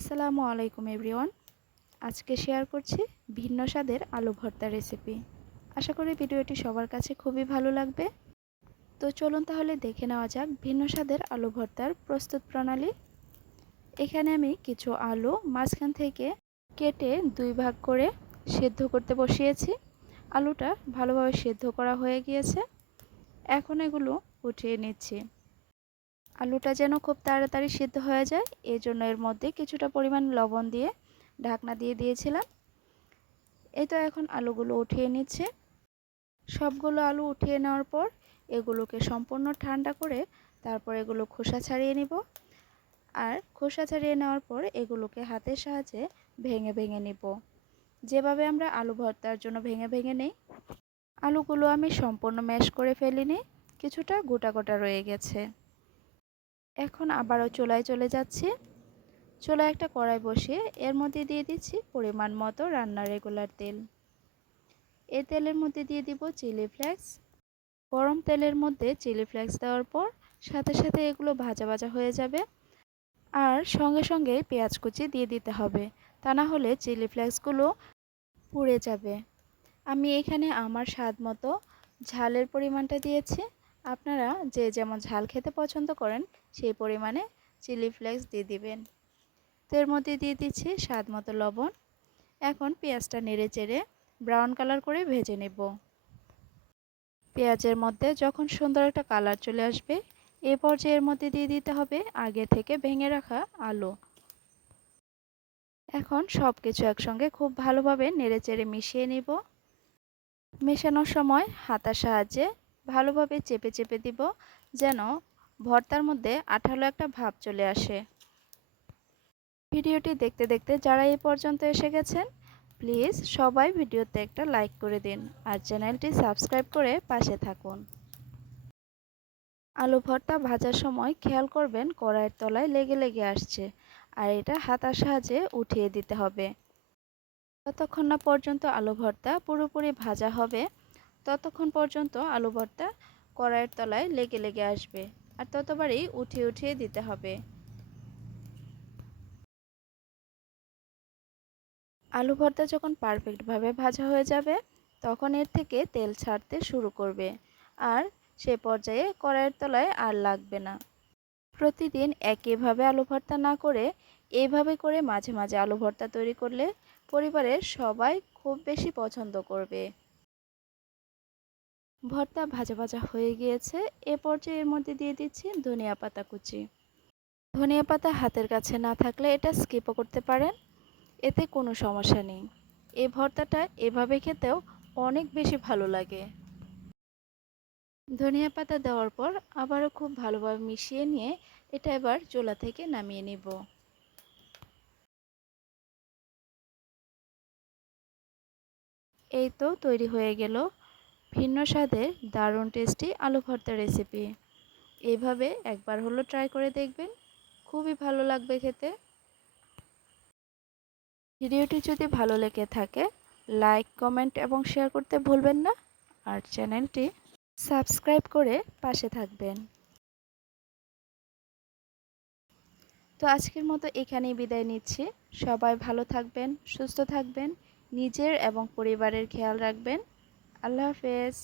আসসালামু আলাইকুম এভরিওয়ান। আজকে শেয়ার করছি ভিন্ন স্বাদের আলু ভর্তা রেসিপি আশা করি ভিডিওটি সবার কাছে খুবই ভালো লাগবে। তো চলুন তাহলে দেখে নেওয়া যাক ভিন্ন স্বাদের আলু ভর্তার প্রস্তুত প্রণালী। এখানে আমি কিছু আলু মাঝখান থেকে কেটে দুই ভাগ করে সেদ্ধ করতে বসিয়েছি। আলুটা ভালোভাবে সেদ্ধ করা হয়ে গিয়েছে। এখন এগুলো উঠিয়ে নিচ্ছি। আলুটা যেন খুব তাড়াতাড়ি সিদ্ধ হয়ে যায় এই জন্য এর মধ্যে কিছুটা পরিমাণ লবণ দিয়ে ঢাকনা দিয়ে দিয়েছিলাম। এই তো এখন আলুগুলো উঠিয়ে নিচ্ছে। সবগুলো আলু উঠিয়ে নেওয়ার পর এগুলোকে সম্পূর্ণ ঠান্ডা করে তারপর এগুলো খোসা ছাড়িয়ে নিব। আর খোসা ছাড়িয়ে নেওয়ার পর এগুলোকে হাতের সাহায্যে ভেঙে ভেঙে নিব। যেভাবে আমরা আলু ভর্তার জন্য ভেঙে ভেঙে নেই, আলুগুলো আমি সম্পূর্ণ ম্যাশ করে ফেলিনি, কিছুটা গোটা গোটা রয়ে গেছে। এখন আবারও চুলায় চলে যাচ্ছি। চুলায় একটা কড়াই বসিয়ে এর মধ্যে দিয়ে দিচ্ছি পরিমাণ মতো রান্নার রেগুলার তেল। এই তেলের মধ্যে দিয়ে দিব চিলি ফ্লেক্স গরম তেলের মধ্যে চিলি ফ্লেক্স দেওয়ার পর সাথে সাথে এগুলো ভাজা ভাজা হয়ে যাবে। আর সঙ্গে সঙ্গে পেঁয়াজ কুচি দিয়ে দিতে হবে। তা না হলে চিলি ফ্লেক্সগুলো পুড়ে যাবে। আমি এখানে আমার স্বাদ মতো ঝালের পরিমাণটা দিয়েছি। আপনারা যে যেমন ঝাল খেতে পছন্দ করেন, সেই পরিমাণে চিলি ফ্লেক্স দিয়ে দিবেন। তো এর মধ্যে দিয়ে দিচ্ছি স্বাদ মতো লবণ। এখন পেঁয়াজটা নেড়ে চেড়ে ব্রাউন কালার করে ভেজে নেব। পেঁয়াজের মধ্যে যখন সুন্দর একটা কালার চলে আসবে, এ পর্যায়ে এর মধ্যে দিয়ে দিতে হবে আগে থেকে ভেঙে রাখা আলু। এখন সব কিছু একসঙ্গে খুব ভালোভাবে নেড়ে চেড়ে মিশিয়ে নিব। মেশানোর সময় হাতার সাহায্যে ভালোভাবে চেপে চেপে দিব যেন ভর্তার মধ্যে আঠালো একটা ভাব চলে আসে। ভিডিওটি দেখতে দেখতে যারা এই পর্যন্ত এসে গেছেন, প্লিজ সবাই ভিডিওতে একটা লাইক করে দিন আর চ্যানেলটি সাবস্ক্রাইব করে পাশে থাকুন। আলু ভর্তা ভাজার সময় খেয়াল করবেন কড়াইয়ের তলায় লেগে লেগে আসছে আর এটা হাতার সাহায্যে উঠিয়ে দিতে হবে। ততক্ষণ না পর্যন্ত আলু ভর্তা পুরোপুরি ভাজা হবে ততক্ষণ পর্যন্ত আলু ভর্তা কড়াইয়ের তলায় লেগে লেগে আসবে আর ততবারই উঠিয়ে উঠিয়ে দিতে হবে। আলু ভর্তা যখন পারফেক্টভাবে ভাজা হয়ে যাবে, তখন এর থেকে তেল ছাড়তে শুরু করবে আর সে পর্যায়ে কড়াইয়ের তলায় আর লাগবে না। প্রতিদিন একইভাবে আলু ভর্তা না করে এইভাবে করে মাঝে মাঝে আলু ভর্তা তৈরি করলে পরিবারের সবাই খুব বেশি পছন্দ করবে। ভর্তা ভাজা ভাজা হয়ে গিয়েছে। এ পর্যায়ে এর মধ্যে দিয়ে দিচ্ছি ধনিয়া পাতা কুচি। ধনিয়া পাতা হাতের কাছে না থাকলে এটা স্কিপও করতে পারেন। এতে কোনো সমস্যা নেই। এই ভর্তাটা এভাবে খেতেও অনেক বেশি ভালো লাগে। ধনিয়া পাতা দেওয়ার পর আবারও খুব ভালোভাবে মিশিয়ে নিয়ে এটা এবার চোলা থেকে নামিয়ে নিব। এই তো তৈরি হয়ে গেল। ভিন্ন স্বাদের, দারুণ টেস্টি আলু ভর্তা রেসিপি এইভাবে একবার হলো ট্রাই করে দেখবেন। খুবই ভালো লাগবে খেতে। ভিডিওটি যদি ভালো লেগে থাকে লাইক কমেন্ট এবং শেয়ার করতে ভুলবেন না। আর চ্যানেলটি সাবস্ক্রাইব করে পাশে থাকবেন। তো আজকের মতো এখানেই বিদায় নিচ্ছি। সবাই ভালো থাকবেন, সুস্থ থাকবেন, নিজের এবং পরিবারের খেয়াল রাখবেন। আল্লাহ হাফেজ